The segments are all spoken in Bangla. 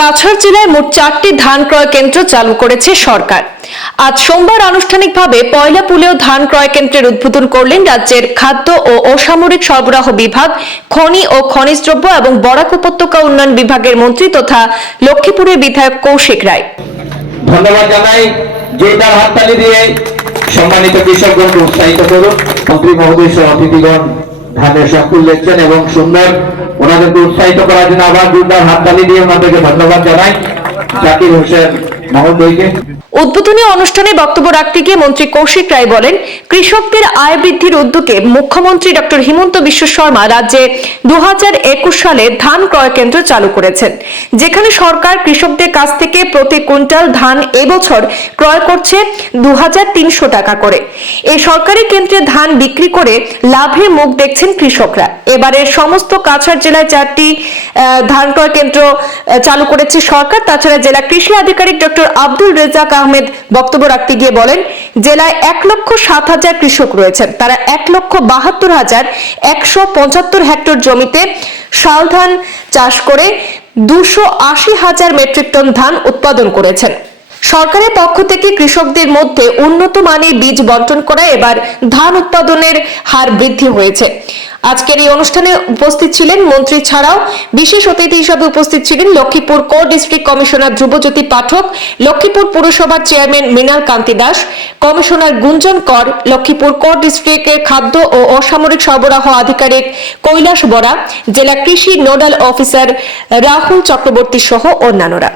কাছাড় জেলায় মোট চারটি ধান ক্রয় কেন্দ্র চালু করেছে সরকার। আজ সোমবার আনুষ্ঠানিকভাবে পয়লা পুলেও ধান ক্রয় কেন্দ্রের উদ্বোধন করলেন রাজ্যের খাদ্য ও অসামরিক সরবরাহ বিভাগ, খনি ও খনিজ দ্রব্য এবং বরাক উপত্যকা উন্নয়ন বিভাগের মন্ত্রী তথা লক্ষ্মীপুরের বিধায়ক কৌশিক রায়। ধন্যবাদ জানাই জোরদার হাততালি দিয়ে সম্মানিত কৃষকগণকে উৎসাহিত করুন। মন্ত্রী মহোদয় সহ অতিথিগণ ধানের সকল লেখছেন এবং সুন্দর ওনাদেরকে উৎসাহিত করার জন্য আবার জোরদার হাততালি দিয়ে ওনাদেরকে ধন্যবাদ জানাই। জাকির হোসেন উদ্বোধনী অনুষ্ঠানে বক্তব্য রাখতে গিয়ে মন্ত্রী কৌশিক রায় বলেন, কৃষকদের আয় বৃদ্ধির উদ্যোগে মুখ্যমন্ত্রী ডক্টর হিমন্ত বিশ্ব শর্মা রাজ্যে দু সালে ধান ক্রয় কেন্দ্র চালু করেছেন, যেখানে সরকার কৃষকদের কাছ থেকে প্রতি কুইন্টাল ধান এবছর ক্রয় করছে দু হাজার তিনশো টাকা করে। এই সরকারি কেন্দ্রে ধান বিক্রি করে লাভের মুখ দেখছেন কৃষকরা। এবারের সমস্ত কাছাড় জেলায় চারটি ধান ক্রয় কেন্দ্র চালু করেছে সরকার। তাছাড়া জেলা কৃষি আধিকারিক ডক্টর আব্দুল রেজাক আহমেদ বক্তব্য রাখতে গিয়ে বলেন, জেলায় এক লক্ষ সাত হাজার কৃষক রয়েছেন। তারা এক লক্ষ বাহাত্তর হাজার একশো পঁচাত্তর হেক্টর জমিতে শাল ধান চাষ করে দুশো আশি হাজার মেট্রিক টন ধান উৎপাদন করেছেন। সরকারের পক্ষ থেকে কৃষকদের মধ্যে উন্নত মানের বীজ বন্টন করা এবার ধান উৎপাদনের হার বৃদ্ধি হয়েছে। আজকের এই অনুষ্ঠানে উপস্থিত ছিলেন মন্ত্রী ছাড়াও বিশেষ অতিথি হিসেবে উপস্থিত ছিলেন Lakshmipur co district commissioner Dhrubajyoti Pathak, Lakshmipur পুরসভার চেয়ারম্যান মৃণাল কান্তি দাস কমিশনার গুঞ্জন কর, লক্ষ্মীপুর কো ডিস্ট্রিক্টের খাদ্য ও অসামরিক সরবরাহ আধিকারিক কৈলাস বরা, জেলা কৃষি নোডাল অফিসার রাহুল চক্রবর্তী সহ অন্যান্যরা।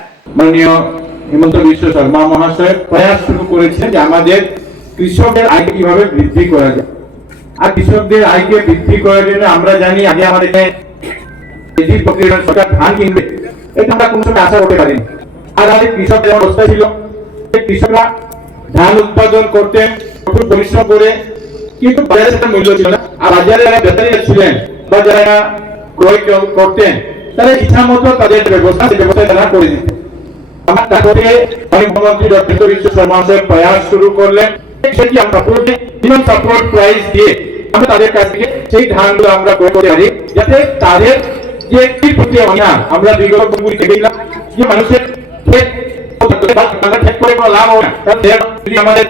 হিমন্ত বিশ্ব শর্মা মহাশয় প্রয়াস শুরু করেছেন যে আমাদের কৃষকের আয় কীভাবে বৃদ্ধি করা যায়। আর কৃষকদের আয়কে বৃদ্ধি করার জন্য আমরা জানি আগে আমাদের সরকার ধান কিনবে, এটা আমরা কোনো সময় আশা করতে পারিনি। আর আমাদের কৃষক যেমন অবস্থা ছিল কৃষকরা ধান উৎপাদন করতেন প্রচুর পরিশ্রম করে, কিন্তু বাজারে সেটা মূল্য ছিল না। আর বাজারে যারা বেচারীরা ছিলেন বা যারা ক্রয় করতেন, তারা ইচ্ছা মতো তাদের ব্যবস্থা, সেই ব্যবস্থা তারা করে দিতেন। আমার তারপরে মুখ্যমন্ত্রী ডক্টর বিশ্ব শর্মা প্রয়াস শুরু করলেন। সেটি আমরা সাপোর্ট প্রাইস দিয়ে আমরা তাদের কাছ থেকে সেই ধানগুলো আমরা ক্রয় করতে পারি, যাতে তাদের যে একটি প্রতি অনার আমরা বিগত দিনগুলি দেখলাম যে মানুষের ক্ষেত আমরা ক্ষেত করে কোনো লাভ হবে না। কারণ যদি আমাদের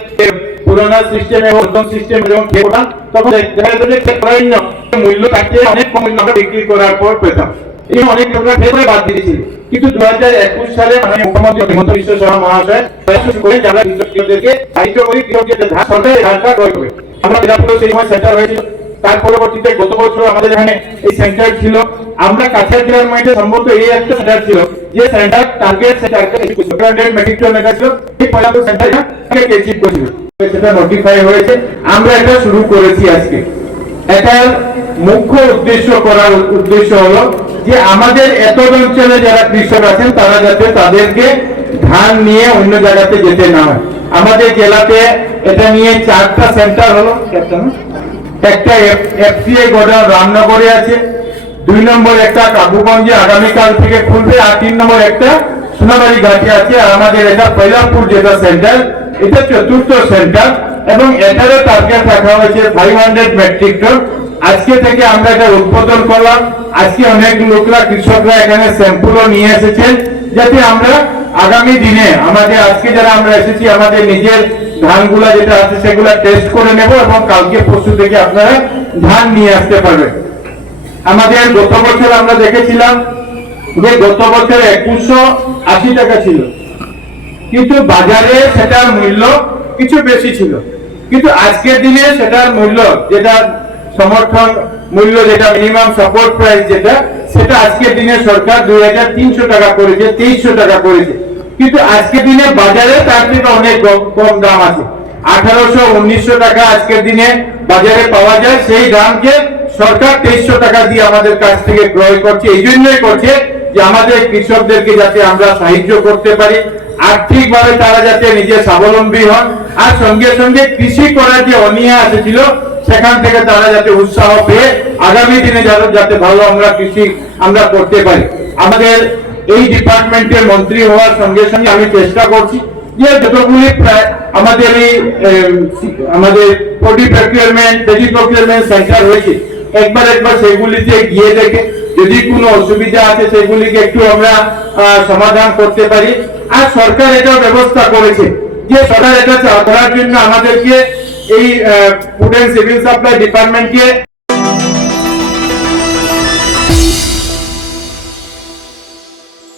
পুরোনো সিস্টেমে নতুন সিস্টেম যখন ক্ষেত ওঠান, তখন দেখা যেত যে ক্ষেত করার জন্য মূল্য থাকতে অনেক কম মূল্য আমরা বিক্রি করার পর পেতাম। এই অনেক লোকরা ক্ষেত করে বাদ দিয়েছিল। কিন্তু দু হাজার একুশ সালে মানে মুখ্যমন্ত্রী হিমন্ত বিশ্ব শর্মা মহাশয় প্রয়াস শুরু করেন যে আমরা কৃষকদেরকে সাহায্য করি কৃষকদের ধান সরকার ধানটা ক্রয় করবে। আমরা মিরাপুরে সেই সময় সেন্টার হয়েছিল। তার পরবর্তীতে গত বছর আমাদের এখানে এই সেন্টার ছিল। আমরা কাছাড় জেলার সম্ভবত এই একটা সেন্টার ছিল। যে সেন্টার টার্গেট মেট্রিক লেখা ছিল সেন্টার অ্যাচিভ করেছিল। সেটা নোটিফাই হয়েছে। আমরা এটা শুরু করেছি আজকে। এটার মুখ্য উদ্দেশ্য করার উদ্দেশ্য হলো যে আমাদের এত অঞ্চলে যারা কৃষক আছেন, তারা যাতে তাদেরকে ধান নিয়ে অন্য জায়গাতে যেতে না হয়। আমাদের জেলাতে এটা নিয়ে চারটা সেন্টার হলো। একটা এফসিআই গোডাউন রামনগরে আছে দুই নম্বর একটা কাবুগঞ্জে আগামীকাল থেকে খুলবে আর তিন নম্বর একটা সোনাবাড়ি ঘাটে আছে আর আমাদের এটা কৈলামপুর যেটা সেন্টার এটা চতুর্থ সেন্টার এবং এটারও টার্গেট রাখা হয়েছে ফাইভ হান্ড্রেড মেট্রিক টন আজকে থেকে আমরা এটা উদ্বোধন করলাম। আজকে অনেক লোকরা কৃষকরা এখানে স্যাম্পুলও নিয়ে এসেছেন যাতে আমরা আগামী দিনে আমাদের, আজকে যারা আমরা এসেছি, আমাদের নিজের ধানগুলা যেটা আছে, সেগুলা টেস্ট করে নেব এবং কালকে পরশু থেকে আপনারা ধান নিয়ে আসতে পারবেন। আমাদের গত বছর আমরা দেখেছিলাম যে গত বছর একুশশো আশি টাকা ছিল। কিন্তু বাজারে সেটার মূল্য কিছু বেশি ছিল। কিন্তু আজকের দিনে সেটার মূল্য, যেটা সমর্থন মূল্য, যেটা মিনিমাম সাপোর্ট প্রাইস যেটা সেটা আজকের দিনে সরকার দুই হাজার তিনশো টাকা করেছে, তেইশশো টাকা করেছে। কিন্তু আজকের দিনে বাজারে তার থেকে অনেক কম দাম আছে। আঠারোশো, উনিশশো টাকা আজকের দিনে বাজারে পাওয়া যায়। সেই দামকে সরকার তেইশশো টাকা দিয়ে আমাদের কাছ থেকে ক্রয় করছে। এই জন্যই করছে যে আমাদের কৃষকদেরকে যাতে আমরা সাহায্য করতে পারি। আর্থিকভাবে তারা যাতে নিজে স্বাবলম্বী হন। আর সঙ্গে সঙ্গে কৃষি করার যে অনিয়া এসেছিল সেখান থেকে তারা যাতে উৎসাহ পেয়ে আগামী দিনে যাতে যাতে ভালো আমরা কৃষি আমরা করতে পারি। আমাদের এই ডিপার্টমেন্টের মন্ত্রী হওয়ার সঙ্গে সঙ্গে আমি চেষ্টা করছি যে যতগুলি আমাদের এই আমাদের প্রডি প্রকিউরমেন্ট ভেজি প্রকিউরমেন্ট সেন্টার হয়েছে, একবার একবার সেগুলিতে গিয়ে দেখে যদি কোনো অসুবিধা আছে সেগুলিকে একটু আমরা সমাধান করতে পারি। আর সরকার এটা ব্যবস্থা করেছে যে সরকার এটা করার জন্য আমাদেরকে এই ফুড অ্যান্ড সিভিল সাপ্লাই ডিপার্টমেন্টকে